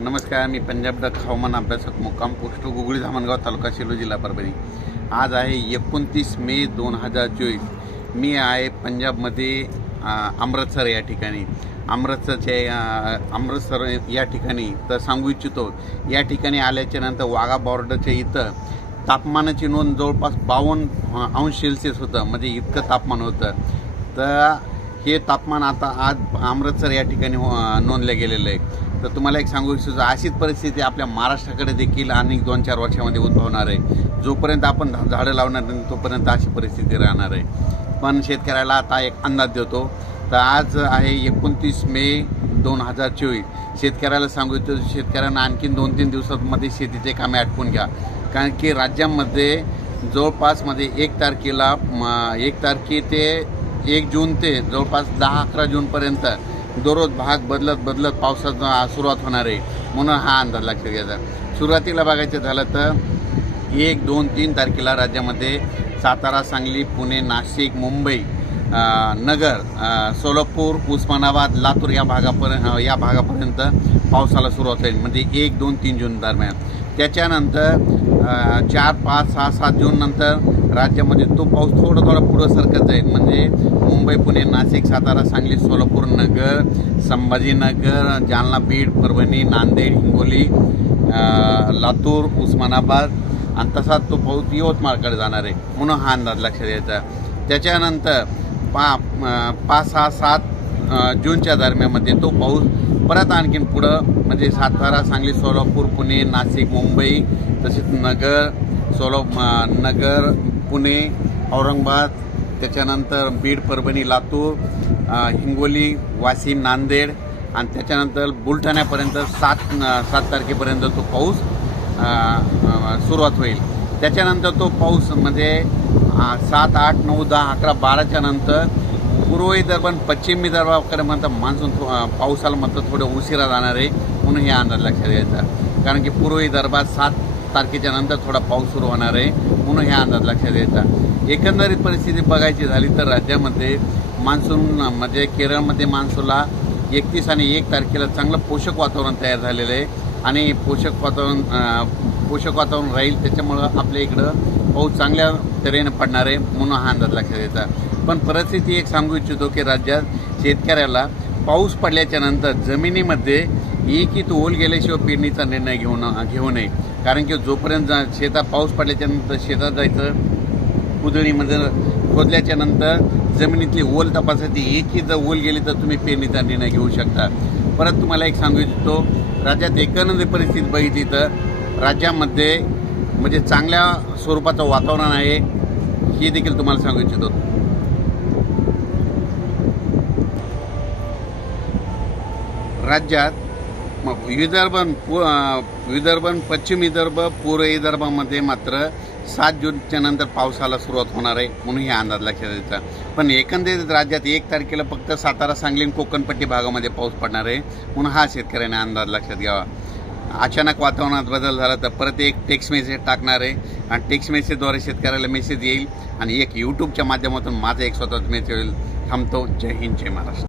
नमस्कार, मी पंजाब डक हवामान अभ्यासक मुक्काम पोस्ट गुगळी धामणगाव तालुका सेलू जिल्हा परभणी। आज आहे 29 मे 2024। मी आहे पंजाबमध्ये अमृतसर या ठिकाणी। अमृतसर या ठिकाणी तर सांगू इच्छितो, या ठिकाणी आल्याच्या नंतर वाघा बॉर्डरच्या इथं तापमानाची नोंद जवळपास 52° होतं, म्हणजे इतकं तापमान होतं। तर हे तापमान आता आज अमृतसर या ठिकाणी नोंदलं गेलेलं आहे। तर तुम्हाला एक सांगू इच्छितो, अशीच परिस्थिती आपल्या महाराष्ट्राकडे देखील अनेक 2-4 वर्षामध्ये उद्भवणार आहे। जोपर्यंत आपण झाडं लावणार नाही तोपर्यंत अशी परिस्थिती राहणार आहे। पण शेतकऱ्याला आता एक अंदाज देतो। तर आज आहे 29 मे 2024। शेतकऱ्याला सांगू इच्छितो, शेतकऱ्यांना आणखीन 2-3 दिवसांमध्ये शेतीचे कामे आटपून घ्या, कारण की राज्यामध्ये जवळपास 1 तारखेला 1 तारखे ते 1 जून ते जवळपास 10-11 जूनपर्यंत दररोज भाग बदलत पावसाची सुरुवात होणार आहे। म्हणून हा अंदाज लक्षात घ्यायचा। सुरुवातीला बघायचं झालं तर 1, 2, 3 तारखेला राज्यामध्ये सातारा, सांगली, पुणे, नाशिक, मुंबई, नगर, सोलापूर, उस्मानाबाद, लातूर या भागापर्यंत पावसाला सुरुवात होईल, म्हणजे 1, 2, 3 जून दरम्यान। त्याच्यानंतर 4, 5, 6, 7 जून नंतर राज्यामध्ये तो पाऊस थोडा पुढं सरकत जाईल, म्हणजे मुंबई, पुणे, नाशिक, सातारा, सांगली, सोलापूर, नगर, संभाजीनगर, जालना, बीड, परभणी, नांदेड, हिंगोली, लातूर, उस्मानाबाद आणि तसाच तो पाऊस यवतमाळकडे जाणार आहे। म्हणून हा अंदाज लक्षात द्यायचा। त्याच्यानंतर 5, 6, 7 जूनच्या दरम्यानमध्ये तो पाऊस परत आणखीन पुढं, म्हणजे सातारा, सांगली, सोलापूर, पुणे, नाशिक, मुंबई, तसेच नगर, पुणे, औरंगाबाद, त्याच्यानंतर बीड, परभणी, लातूर, हिंगोली, वाशिम, नांदेड आणि त्याच्यानंतर बुलढाण्यापर्यंत 7 तारखेपर्यंत तो पाऊस सुरुवात होईल। त्याच्यानंतर तो पाऊस म्हणजे 7, 8, 9, 10, 11, 12च्या नंतर पूर्व विदर्भ आणि पश्चिम विदर्भाकडे म्हणतात मान्सून पावसाला म्हणतात थोडं उशिरा जाणार आहे। म्हणून हे अंदाज लक्षात घ्यायचा, कारण की पूर्व विदर्भात 7 तारखेच्या नंतर थोडा पाऊस सुरू होणार आहे। म्हणून हे अंदाज लक्षात घ्यायचा। एकंदरीत परिस्थिती बघायची झाली तर राज्यामध्ये मान्सून म्हणजे केरळमध्ये मान्सूनला 31 आणि 1 तारखेला चांगलं पोषक वातावरण तयार झालेलं आहे आणि पोषक वातावरण राहील। त्याच्यामुळं आपल्या इकडं पाऊस चांगल्या तऱ्हेने पडणार आहे। म्हणून हा अंदाज लक्षात घ्यायचा। पण परिस्थिती एक सांगू इच्छितो की राज्यात शेतकऱ्याला पाऊस पडल्याच्या नंतर जमिनीमध्ये एक ओल गेल्याशिवाय पेरणीचा निर्णय घेऊ नये, कारण की जोपर्यंत शेतात पाऊस पडल्याच्या नंतर शेतात जायचं, कुदळीमध्ये खोदल्याच्या नंतर जमिनीतली ओल तपासायची, एक जर ओल गेली तर तुम्ही पेरणीचा निर्णय घेऊ शकता। परत तुम्हाला एक सांगू इच्छितो, राज्यात एकंदरीत परिस्थिती बघितली तर राज्यामध्ये म्हणजे चांगल्या स्वरूपाचं वातावरण आहे, हे देखील तुम्हाला सांगू इच्छितो। राज्यात विदर्भ, पश्चिम विदर्भ, पूर्व विदर्भामध्ये मात्र 7 जूनच्या नंतर पावसाला सुरुवात होणार आहे। म्हणून हे अंदाज लक्षात द्यायचा। पण एकंदरीत राज्यात 1 तारखेला फक्त सातारा, सांगली आणि कोकणपट्टी भागामध्ये पाऊस पडणार आहे। म्हणून हा शेतकऱ्याने अंदाज लक्षात घ्यावा। अचानक वातावरणात बदल झाला तर परत एक टेक्स्ट मेसेज टाकणार आहे आणि टेक्स्ट मेसेजद्वारे शेतकऱ्याला मेसेज येईल आणि एक यूट्यूबच्या माध्यमातून माझा एक स्वतःचा मेसेज येईल। थांबतो। जय हिंद, जय महाराष्ट्र।